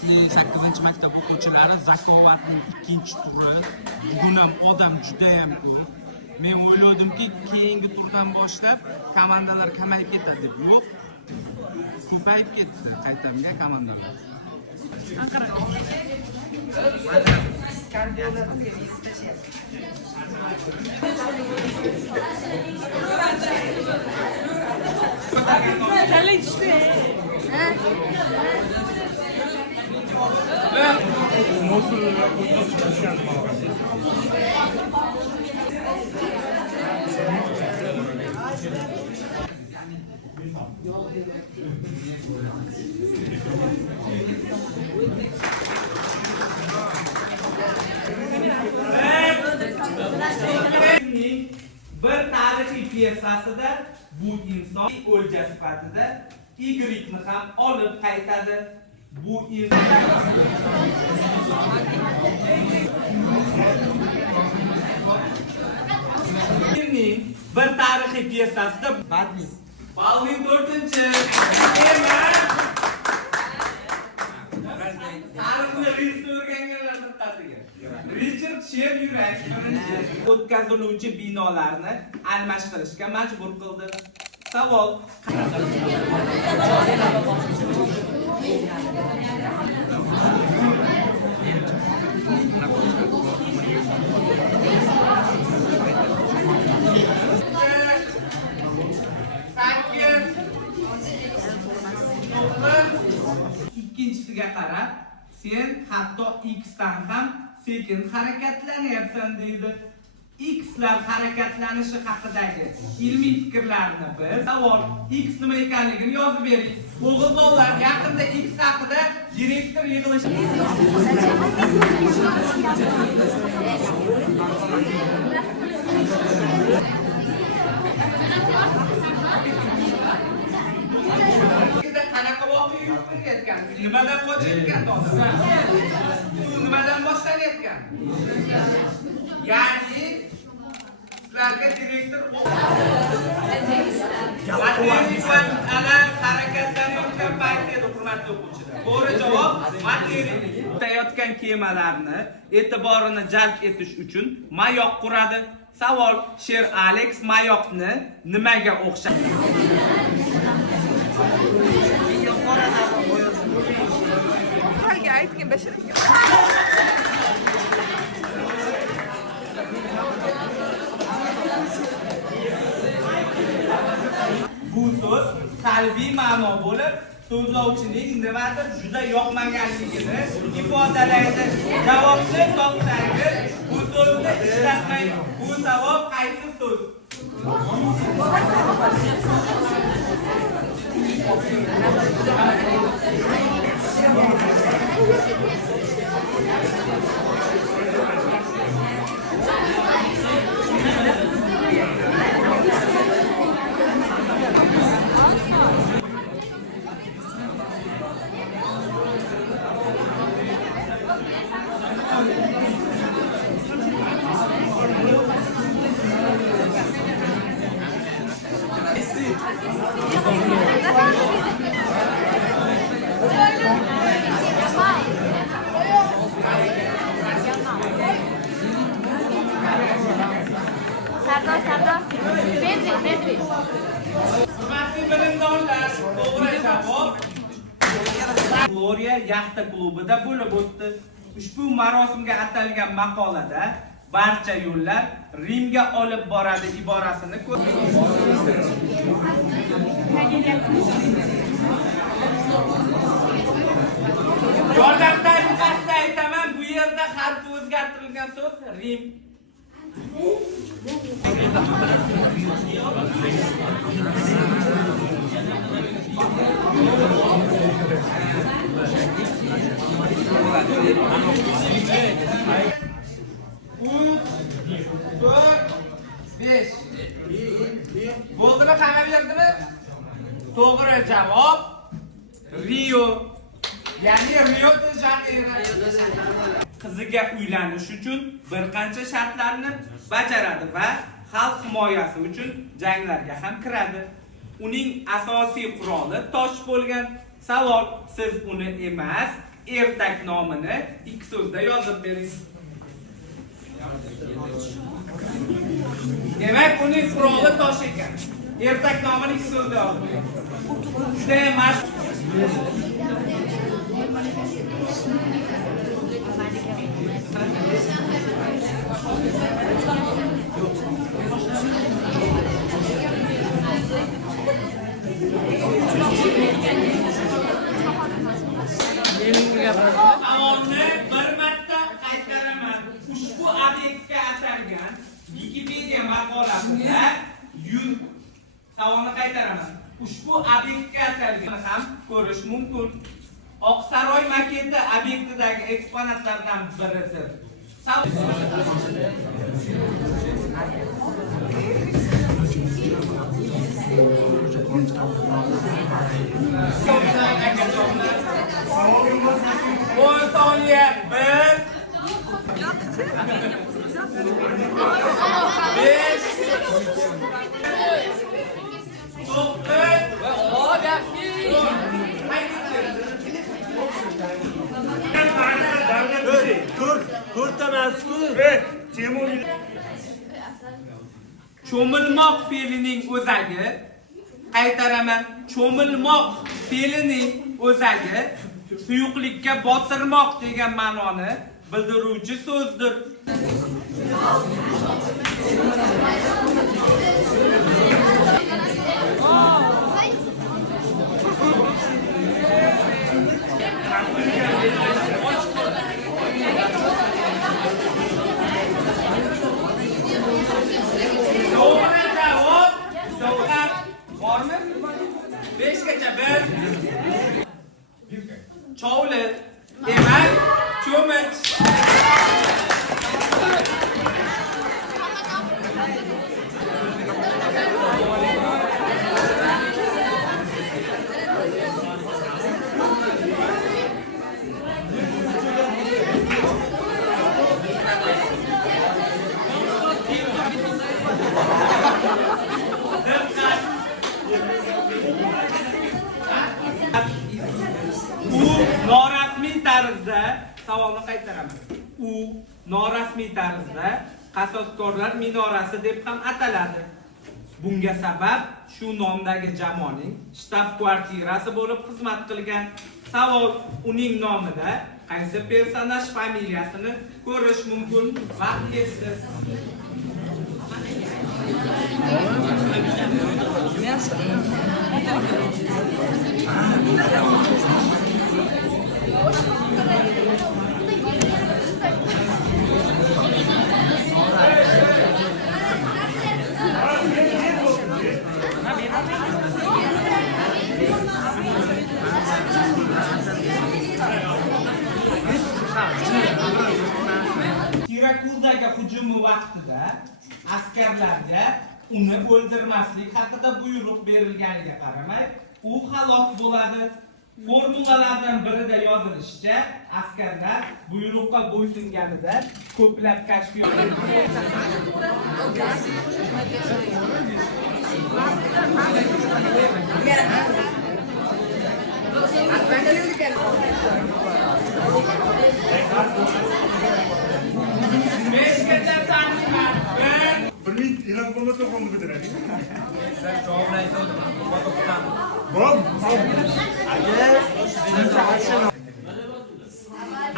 Hurmatli 8-maktab o'quvchilari, zakovatning ikkinchi turi. Bugun ham odam juda ham ko'p. Men o'yladimki, keyingi turdan boshlab komandalar kamayib ketadi deb. Yo'q. Ko'payib ketdi qaytamga komandalar. Bir tarixiy piyesasida bu inson o'lja sifatida Igorni ham olib qaytadi. Bu inson bir tarixiy piyesasida Balvin 4-chi. Tarixni reysni o'rganganlar diqqatiga. Richard Sheryurak o'tkaziluvchi binolarni almashtirishga majbur qildi. Savol: ikkinchisiga qarab, sen hatto X dan ham sekin harakatlanyapsan deydi. X'lar harakatlanishi haqidagi ilmiy fikrlarni biz savol X nima ekanligini yozib bering. O'g'illar yaqinda X haqida direktor yig'ilishi qanaqa voqea yuz berayotgan? Nimadan qochayotgan odam? Nimadan boshlanayotgan? Ya'ni sizlarga direktor harakatlanayotgan payt edi, hurmatli o'quvchilar. To'g'ri javob material kemalarni e'tiborini jalb etish uchun mayoq quradi. Savol: Sher Alex mayoqni nimaga o'xshatadi? Bu so'z salbiy ma'no bo'lib, so'zlovchining nimadir juda yoqmaganligini ifodalaydi. Javobni topsangiz, bu so'zni ishlatmang. Bu savol qaysi so'z? Gloria yaxta klubida bo'lib o'tdi. Ushbu marosimga atalgan maqolada barcha yo'llar Rimga olib boradi iborasini yordamdan qasd aytaman, bu yerda harfi o'zgartirilgan so'z Rim. Bo'ldimi, hamma bildimi? To'g'ri javob Rio. Ya'ni Rio de Janeiro. Qiziga uylanish uchun bir qancha shartlarni bajaradi va xalq himoyasi uchun janglarga ham kiradi. Uning asosiy quroli tosh bo'lgan. Savol: siz uni emas, ertak nomini ikki so'zda yozib bering. Demak, uning quroli tosh ekan. Ertak nomini ikki so'zda yozib bering. Juda emas. Savolni bir marta qaytaraman. Ushbu obyektga atalgan Wikipedia maqolasida savolni qaytaraman. Ushbu obyektga atalgan ham ko'rish mumkin. Oqsaroy maketi obyektidagi eksponatlardan biridir. On saniye. 1 Cho'milmoq fe'lining o'zagi, qaytaraman, cho'milmoq fe'lining o'zagi suyuqlikka botirmoq degan ma'noni bildiruvchi so'zdir. Chovli, demak, cho'mich. Norasmiy tarzda savolni qaytaraman. U norasmiy tarzda qasoskorlar minorasi deb ham ataladi. Bunga sabab shu nomdagi jamoaning shtab-kvartirasi bo'lib xizmat qilgan. Savol: uning nomida qaysi personaj familiyasini ko'rish mumkin? Vaqt ketdi. Sirakuzdagi hujumi vaqtida askarlarga uni o'ldirmaslik haqida buyruq berilganiga qaramay, u halok bo'ladi. Formulalardan birida yozilishicha, askarlar buyruqqa bo'ysunganida ko'plab kashfiyotlar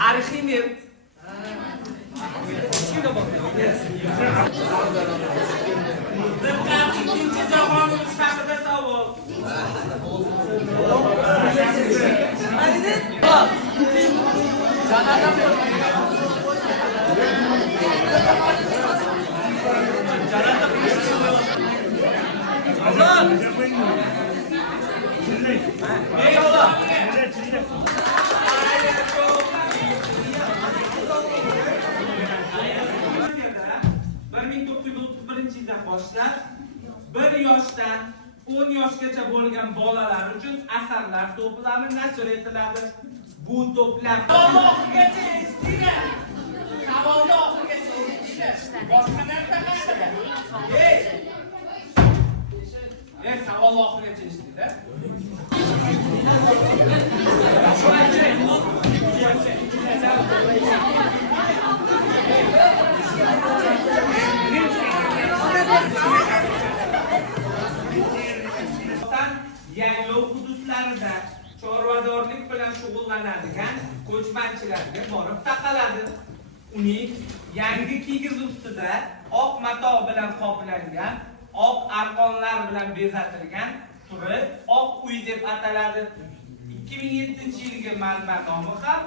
Arximedes ikkinchi jahon urushi haqida savol. Boshlab 1 yoshdan 10 yoshgacha bo'lgan bolalar uchun asarlar to'plami nashr etiladi. Bu to'plam oxirigacha eshitdinglar. Savolni oxirigacha eshitdinglar. Boshqa narsa qanaqa? Savol oxirigacha eshitdinglar. shug'ullanadigan ko'chmanchilarga borib taqaladi. Uning yangi kigiz ustida oq mato bilan qoplangan, oq arqonlar bilan bezatilgan turi oq uy deb ataladi. 2007-yilgi manbanomi ham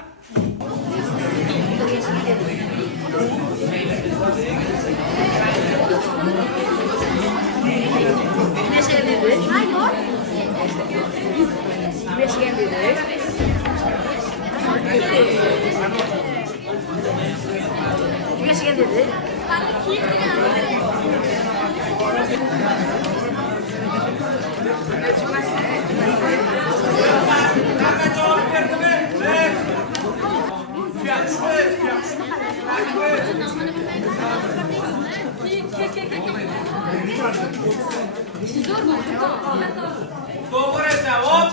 to'g'ri javob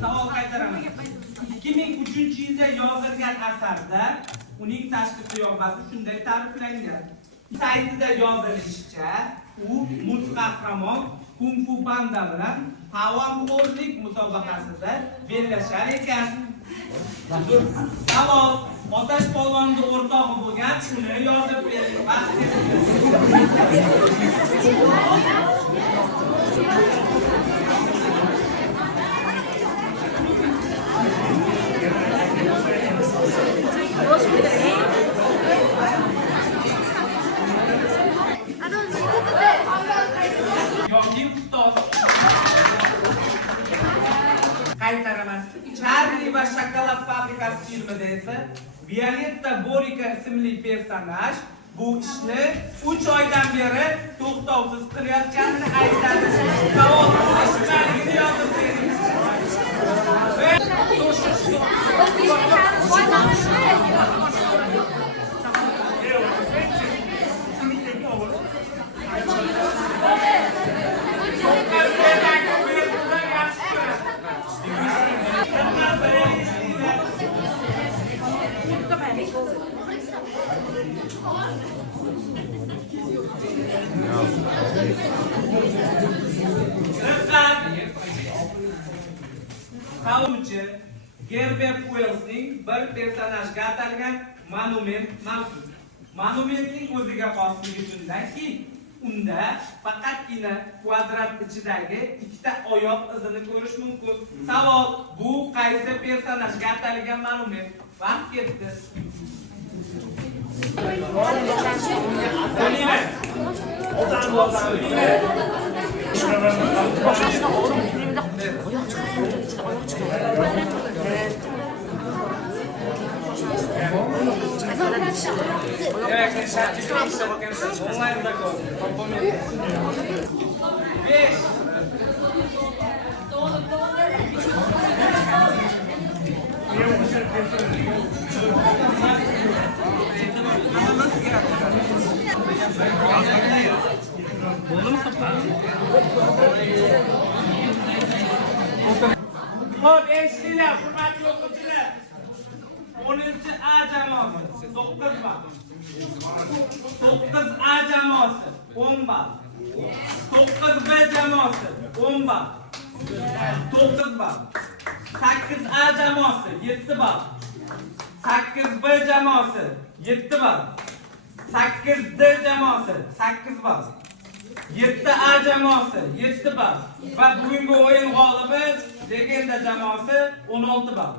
savol qaytaraman. 2003-yilda yozilgan asarda uning tashqi qiyofasi shunday ta'riflangan. Saytida yozilishicha, u muz qahramon Kung Fu Panda bilan havomxo'rlik musobaqasida bellashar ekan. Savol: Otash polvonning o'rtog'i bo'lgan uni yozib bering. Qaytaraman. Charlie va shokolad fabrikasi filmida esa Violetta Borika ismli personaj bu ishni 3 oydan beri to'xtovsiz qilayotganini aytadi. Savol: ishlarni yozib bering. Qavuvchi Gerbert Uellsning bir personajga atalgan monument mavjud. Monumentning o'ziga xosligi shundaki, unda faqatgina kvadrat ichidagi ikkita oyoq izini ko'rish mumkin. Savol: bu qaysi personajga atalgan monument? Vaqt ketdi. Online'da koy. Hop, eshitinglar, hurmatli o'quvchilar. 10A jamoasi 9 ball. 9A jamoasi 10 ball. 9B jamoasi 10 ball. 9 ball. 8A jamoasi 7 ball. 8B jamoasi 7 ball. 8D jamoasi 8 ball. 7A jamoasi 7 ball. Va bugungi o'yin g'olibi Legenda jamoasi 16 ball.